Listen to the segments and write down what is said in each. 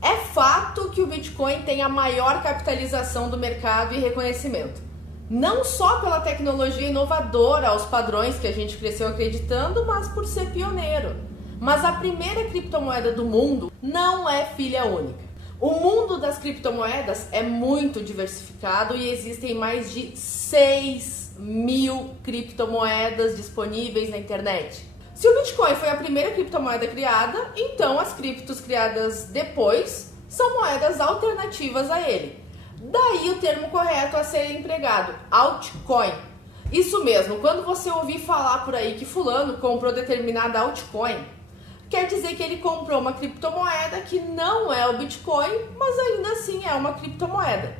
É fato que o Bitcoin tem a maior capitalização do mercado e reconhecimento. Não só pela tecnologia inovadora aos padrões que a gente cresceu acreditando, mas por ser pioneiro. Mas a primeira criptomoeda do mundo não é filha única. O mundo das criptomoedas é muito diversificado e existem mais de 6.000 criptomoedas disponíveis na internet. Se o Bitcoin foi a primeira criptomoeda criada, então as criptos criadas depois são moedas alternativas a ele. Daí o termo correto a ser empregado, altcoin. Isso mesmo, quando você ouvir falar por aí que fulano comprou determinada altcoin, quer dizer que ele comprou uma criptomoeda que não é o Bitcoin, mas ainda assim é uma criptomoeda.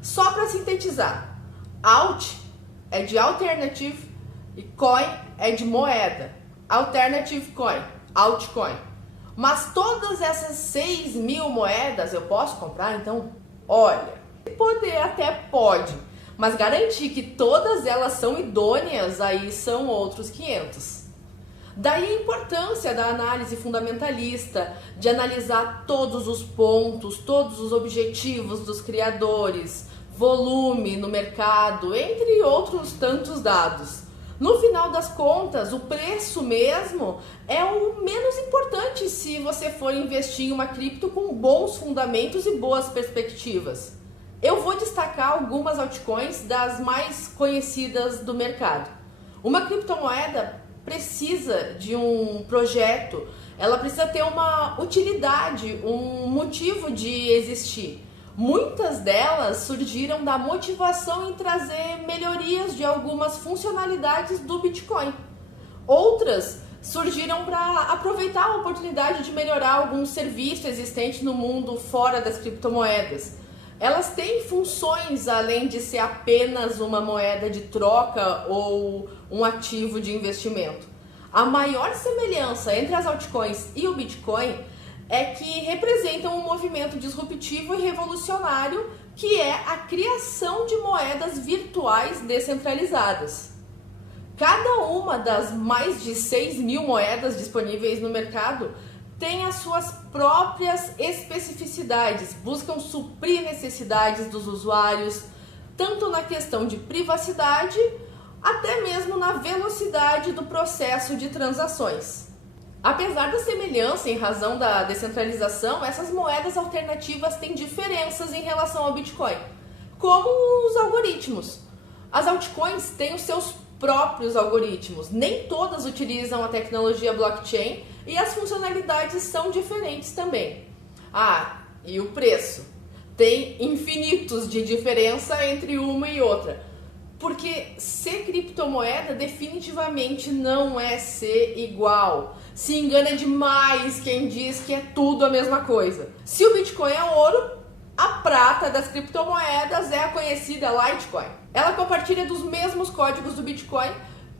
Só para sintetizar, alt é de alternative e coin é de moeda. Alternative coin, altcoin. Mas todas essas 6.000 moedas eu posso comprar? Então, olha, poder até pode, mas garantir que todas elas são idôneas, aí são outros 500. Daí a importância da análise fundamentalista, de analisar todos os pontos, todos os objetivos dos criadores, volume no mercado, entre outros tantos dados. No final das contas, o preço mesmo é o menos importante se você for investir em uma cripto com bons fundamentos e boas perspectivas. Eu vou destacar algumas altcoins das mais conhecidas do mercado. Uma criptomoeda precisa de um projeto, ela precisa ter uma utilidade, um motivo de existir. Muitas delas surgiram da motivação em trazer melhorias de algumas funcionalidades do Bitcoin. Outras surgiram para aproveitar a oportunidade de melhorar algum serviço existente no mundo fora das criptomoedas. Elas têm funções além de ser apenas uma moeda de troca ou um ativo de investimento. A maior semelhança entre as altcoins e o Bitcoin é que representam um movimento disruptivo e revolucionário, que é a criação de moedas virtuais descentralizadas. Cada uma das mais de 6.000 moedas disponíveis no mercado tem as suas próprias especificidades, buscam suprir necessidades dos usuários, tanto na questão de privacidade, até mesmo na velocidade do processo de transações. Apesar da semelhança em razão da descentralização, essas moedas alternativas têm diferenças em relação ao Bitcoin, como os algoritmos. As altcoins têm os seus próprios algoritmos, nem todas utilizam a tecnologia blockchain e as funcionalidades são diferentes também. E o preço? Tem infinitos de diferença entre uma e outra, porque ser criptomoeda definitivamente não é ser igual. Se engana demais quem diz que é tudo a mesma coisa. Se o Bitcoin é ouro, a prata das criptomoedas é a conhecida Litecoin. Ela compartilha dos mesmos códigos do Bitcoin,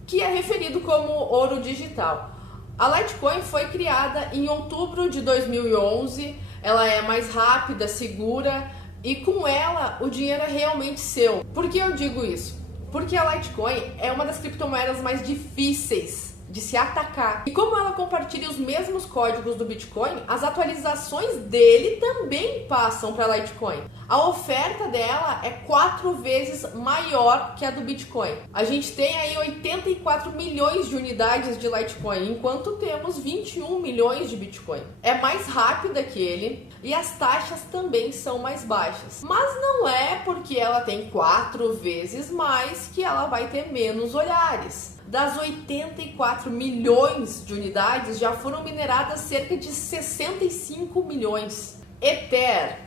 que é referido como ouro digital. A Litecoin foi criada em outubro de 2011, ela é mais rápida, segura e com ela o dinheiro é realmente seu. Por que eu digo isso? Porque a Litecoin é uma das criptomoedas mais difíceis de se atacar. E como ela compartilha os mesmos códigos do Bitcoin, as atualizações dele também passam para a Litecoin. A oferta dela é 4 vezes maior que a do Bitcoin. A gente tem aí 84 milhões de unidades de Litecoin, enquanto temos 21 milhões de Bitcoin. É mais rápida que ele e as taxas também são mais baixas. Mas não é porque ela tem 4 vezes mais que ela vai ter menos olhares. Das 84 milhões de unidades, já foram mineradas cerca de 65 milhões. Ether,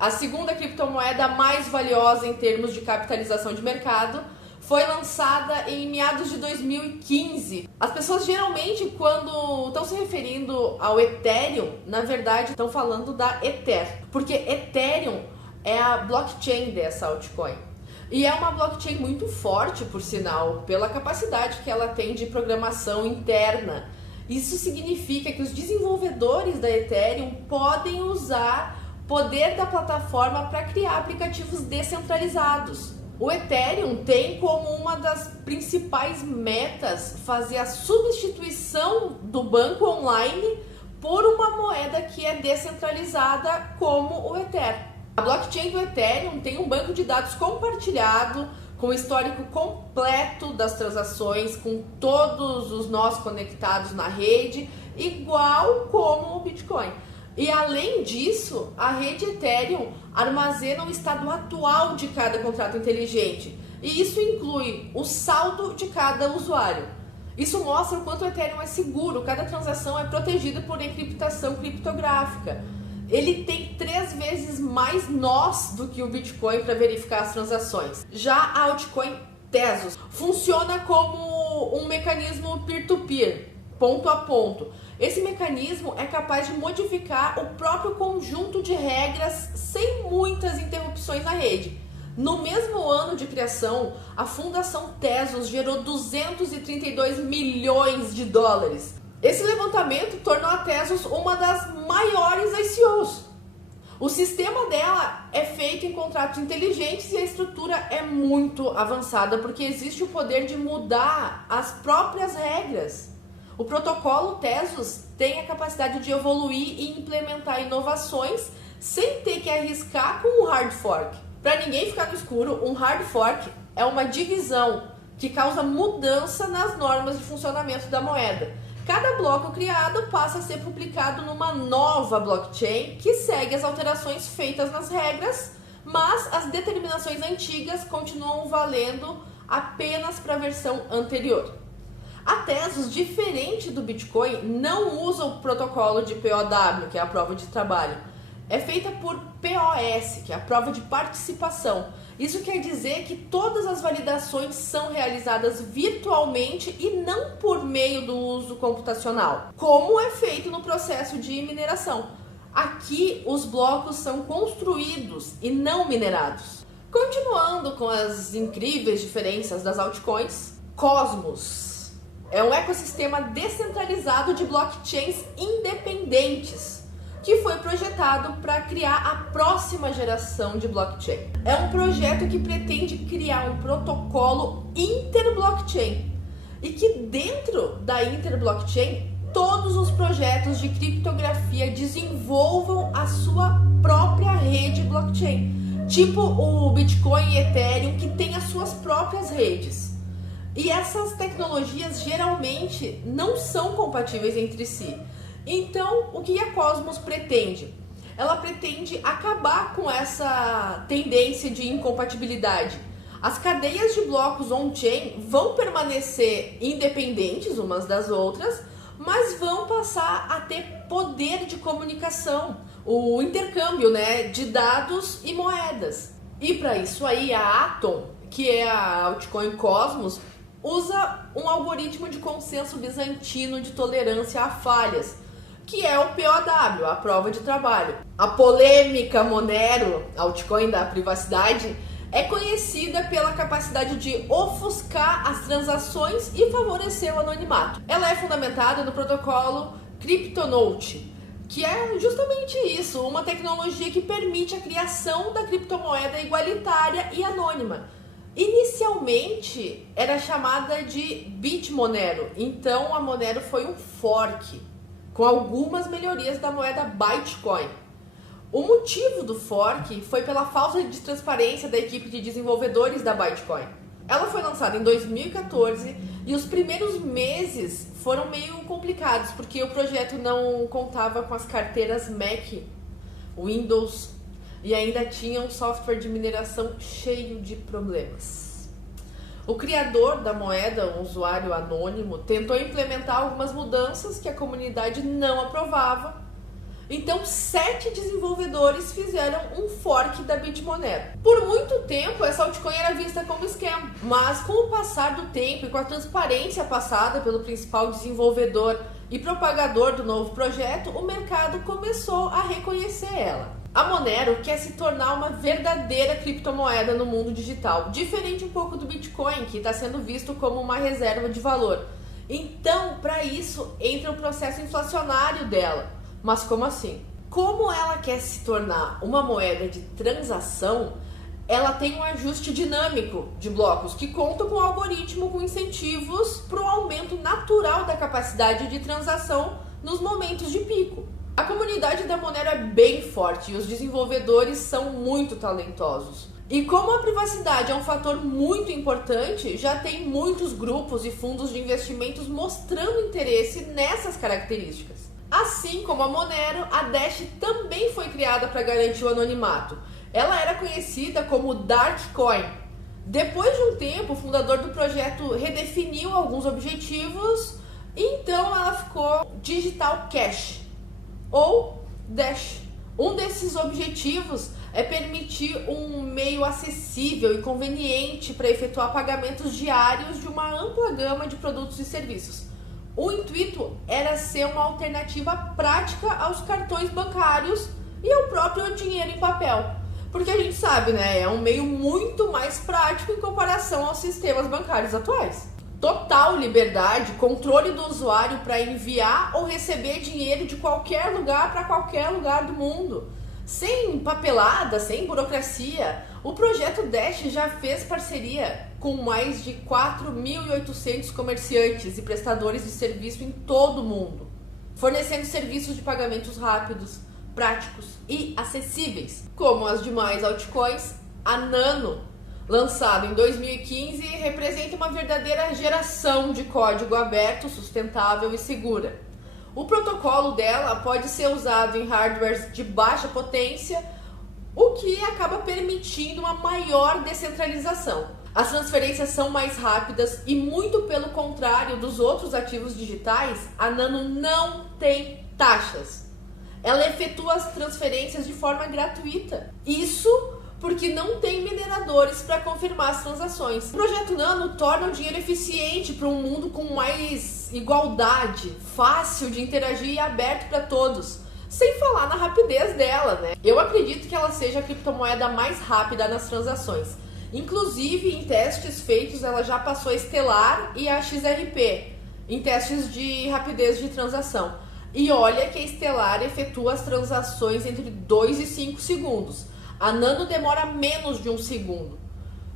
a segunda criptomoeda mais valiosa em termos de capitalização de mercado, foi lançada em meados de 2015. As pessoas geralmente, quando estão se referindo ao Ethereum, na verdade estão falando da Ether, porque Ethereum é a blockchain dessa altcoin. E é uma blockchain muito forte, por sinal, pela capacidade que ela tem de programação interna. Isso significa que os desenvolvedores da Ethereum podem usar o poder da plataforma para criar aplicativos descentralizados. O Ethereum tem como uma das principais metas fazer a substituição do banco online por uma moeda que é descentralizada como o Ether. A blockchain do Ethereum tem um banco de dados compartilhado, com o histórico completo das transações, com todos os nós conectados na rede, igual como o Bitcoin. E além disso, a rede Ethereum armazena o estado atual de cada contrato inteligente, e isso inclui o saldo de cada usuário. Isso mostra o quanto o Ethereum é seguro, cada transação é protegida por encriptação criptográfica. Ele tem 3 vezes mais nós do que o Bitcoin para verificar as transações. Já a altcoin Tezos funciona como um mecanismo peer-to-peer, ponto a ponto. Esse mecanismo é capaz de modificar o próprio conjunto de regras sem muitas interrupções na rede. No mesmo ano de criação, a Fundação Tezos gerou 232 milhões de dólares. Esse levantamento tornou a Tezos uma das maiores ICOs. O sistema dela é feito em contratos inteligentes e a estrutura é muito avançada porque existe o poder de mudar as próprias regras. O protocolo Tezos tem a capacidade de evoluir e implementar inovações sem ter que arriscar com um hard fork. Para ninguém ficar no escuro, um hard fork é uma divisão que causa mudança nas normas de funcionamento da moeda. Cada bloco criado passa a ser publicado numa nova blockchain que segue as alterações feitas nas regras, mas as determinações antigas continuam valendo apenas para a versão anterior. A Tezos, diferente do Bitcoin, não usa o protocolo de POW, que é a prova de trabalho. É feita por POS, que é a prova de participação. Isso quer dizer que todas as validações são realizadas virtualmente e não por meio do uso computacional, como é feito no processo de mineração. Aqui, os blocos são construídos e não minerados. Continuando com as incríveis diferenças das altcoins, Cosmos é um ecossistema descentralizado de blockchains independentes, que foi projetado para criar a próxima geração de blockchain. É um projeto que pretende criar um protocolo interblockchain e que dentro da interblockchain todos os projetos de criptografia desenvolvam a sua própria rede blockchain, tipo o Bitcoin e Ethereum, que tem as suas próprias redes. E essas tecnologias geralmente não são compatíveis entre si. Então, o que a Cosmos pretende? Ela pretende acabar com essa tendência de incompatibilidade. As cadeias de blocos on-chain vão permanecer independentes umas das outras, mas vão passar a ter poder de comunicação, o intercâmbio, de dados e moedas. E para isso aí, a Atom, que é a altcoin Cosmos, usa um algoritmo de consenso bizantino de tolerância a falhas, que é o POW, a prova de trabalho. A polêmica Monero, altcoin da privacidade, é conhecida pela capacidade de ofuscar as transações e favorecer o anonimato. Ela é fundamentada no protocolo CryptoNote, que é justamente isso, uma tecnologia que permite a criação da criptomoeda igualitária e anônima. Inicialmente era chamada de BitMonero, então a Monero foi um fork, com algumas melhorias da moeda Bytecoin. O motivo do fork foi pela falta de transparência da equipe de desenvolvedores da Bytecoin. Ela foi lançada em 2014 e os primeiros meses foram meio complicados, porque o projeto não contava com as carteiras Mac, Windows e ainda tinha um software de mineração cheio de problemas. O criador da moeda, um usuário anônimo, tentou implementar algumas mudanças que a comunidade não aprovava. Então, 7 desenvolvedores fizeram um fork da BitMonero. Por muito tempo, essa altcoin era vista como scam, mas com o passar do tempo e com a transparência passada pelo principal desenvolvedor e propagador do novo projeto, o mercado começou a reconhecer ela. A Monero quer se tornar uma verdadeira criptomoeda no mundo digital, diferente um pouco do Bitcoin, que está sendo visto como uma reserva de valor. Então, para isso, entra o processo inflacionário dela. Mas como assim? Como ela quer se tornar uma moeda de transação, ela tem um ajuste dinâmico de blocos que conta com um algoritmo com incentivos para o aumento natural da capacidade de transação nos momentos de pico. A comunidade da Monero é bem forte e os desenvolvedores são muito talentosos. E como a privacidade é um fator muito importante, já tem muitos grupos e fundos de investimentos mostrando interesse nessas características. Assim como a Monero, a Dash também foi criada para garantir o anonimato. Ela era conhecida como Darkcoin. Depois de um tempo, o fundador do projeto redefiniu alguns objetivos, e então ela ficou Digital Cash, ou Dash. Um desses objetivos é permitir um meio acessível e conveniente para efetuar pagamentos diários de uma ampla gama de produtos e serviços. O intuito era ser uma alternativa prática aos cartões bancários e ao próprio dinheiro em papel. Porque a gente sabe, né? É um meio muito mais prático em comparação aos sistemas bancários atuais. Total liberdade, controle do usuário para enviar ou receber dinheiro de qualquer lugar para qualquer lugar do mundo. Sem papelada, sem burocracia. O projeto Dash já fez parceria com mais de 4.800 comerciantes e prestadores de serviço em todo o mundo, fornecendo serviços de pagamentos rápidos, práticos e acessíveis. Como as demais altcoins, a Nano, lançado em 2015, representa uma verdadeira geração de código aberto, sustentável e segura. O protocolo dela pode ser usado em hardwares de baixa potência, o que acaba permitindo uma maior descentralização. As transferências são mais rápidas e, muito pelo contrário dos outros ativos digitais, a Nano não tem taxas. Ela efetua as transferências de forma gratuita. Isso porque não tem mineradores para confirmar as transações. O projeto Nano torna o dinheiro eficiente para um mundo com mais igualdade, fácil de interagir e aberto para todos. Sem falar na rapidez dela, né? Eu acredito que ela seja a criptomoeda mais rápida nas transações. Inclusive, em testes feitos, ela já passou a Stellar e a XRP, em testes de rapidez de transação. E olha que a Stellar efetua as transações entre 2 e 5 segundos. A Nano demora menos de 1 segundo.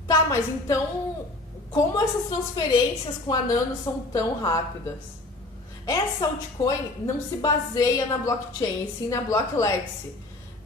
Tá, mas então, como essas transferências com a Nano são tão rápidas? Essa altcoin não se baseia na blockchain, e sim na Blocklex.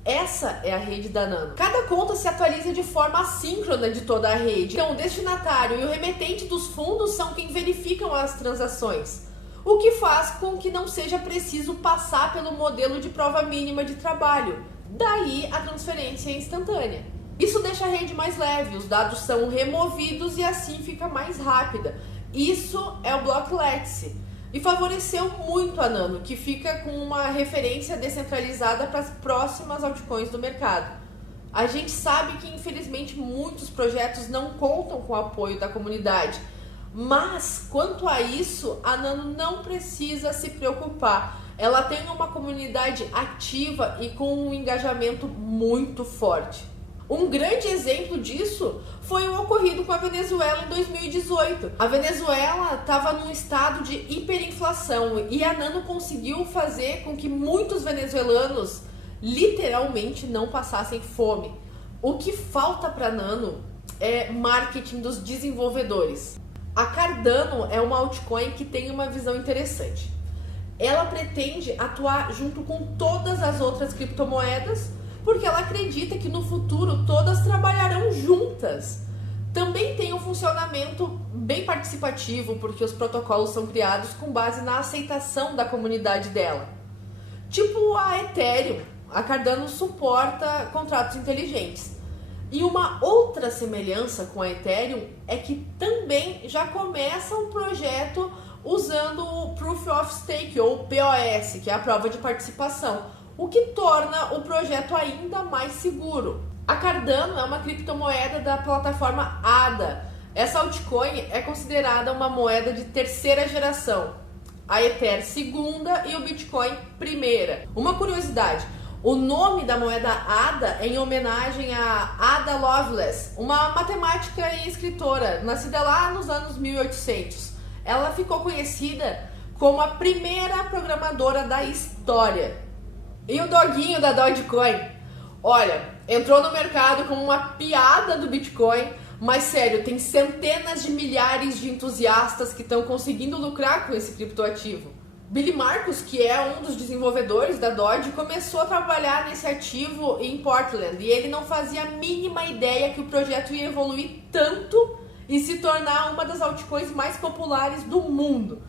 Essa é a rede da Nano. Cada conta se atualiza de forma assíncrona de toda a rede. Então, o destinatário e o remetente dos fundos são quem verificam as transações, o que faz com que não seja preciso passar pelo modelo de prova mínima de trabalho. Daí, a transferência é instantânea. Isso deixa a rede mais leve, os dados são removidos e assim fica mais rápida. Isso é o Blocklex. E favoreceu muito a Nano, que fica com uma referência descentralizada para as próximas altcoins do mercado. A gente sabe que, infelizmente, muitos projetos não contam com o apoio da comunidade, mas, quanto a isso, a Nano não precisa se preocupar. Ela tem uma comunidade ativa e com um engajamento muito forte. Um grande exemplo disso foi o ocorrido com a Venezuela em 2018. A Venezuela estava num estado de hiperinflação e a Nano conseguiu fazer com que muitos venezuelanos literalmente não passassem fome. O que falta para a Nano é marketing dos desenvolvedores. A Cardano é uma altcoin que tem uma visão interessante. Ela pretende atuar junto com todas as outras criptomoedas, porque ela acredita que no futuro todas trabalharão juntas. Também tem um funcionamento bem participativo, porque os protocolos são criados com base na aceitação da comunidade dela. Tipo a Ethereum, a Cardano suporta contratos inteligentes. E uma outra semelhança com a Ethereum é que também já começa um projeto usando o Proof of Stake, ou POS, que é a prova de participação, o que torna o projeto ainda mais seguro. A Cardano é uma criptomoeda da plataforma ADA. Essa altcoin é considerada uma moeda de terceira geração, a Ether segunda e o Bitcoin primeira. Uma curiosidade, o nome da moeda ADA é em homenagem a Ada Lovelace, uma matemática e escritora, nascida lá nos anos 1800. Ela ficou conhecida como a primeira programadora da história. E o doguinho da Dogecoin? Olha, entrou no mercado como uma piada do Bitcoin, mas sério, tem centenas de milhares de entusiastas que estão conseguindo lucrar com esse criptoativo. Billy Markus, que é um dos desenvolvedores da Doge, começou a trabalhar nesse ativo em Portland e ele não fazia a mínima ideia que o projeto ia evoluir tanto e se tornar uma das altcoins mais populares do mundo.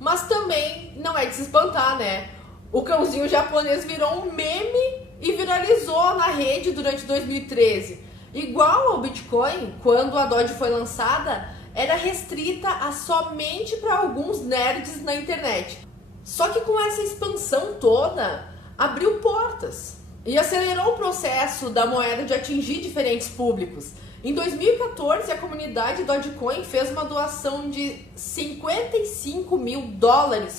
Mas também não é de se espantar, né? O cãozinho japonês virou um meme e viralizou na rede durante 2013. Igual ao Bitcoin, quando a Doge foi lançada, era restrita a somente para alguns nerds na internet. Só que com essa expansão toda, abriu portas e acelerou o processo da moeda de atingir diferentes públicos. Em 2014, a comunidade Dogecoin fez uma doação de $55 mil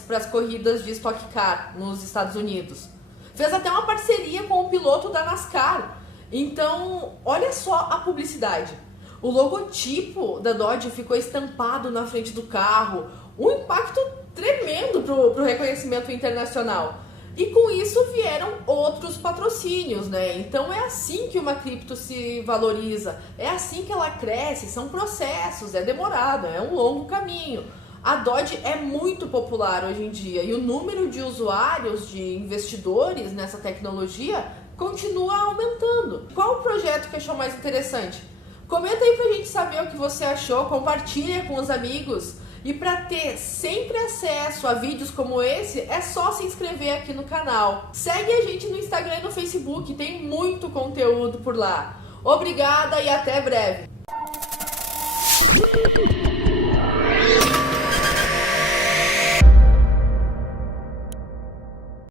para as corridas de Stock Car nos Estados Unidos. Fez até uma parceria com o piloto da NASCAR. Então, olha só a publicidade. O logotipo da Doge ficou estampado na frente do carro. Um impacto tremendo para o reconhecimento internacional. E com isso vieram outros patrocínios, né? Então é assim que uma cripto se valoriza, é assim que ela cresce, são processos, é demorado, é um longo caminho. A Doge é muito popular hoje em dia e o número de usuários, de investidores nessa tecnologia continua aumentando. Qual o projeto que achou mais interessante? Comenta aí pra gente saber o que você achou, compartilha com os amigos. E para ter sempre acesso a vídeos como esse, é só se inscrever aqui no canal. Segue a gente no Instagram e no Facebook, tem muito conteúdo por lá. Obrigada e até breve!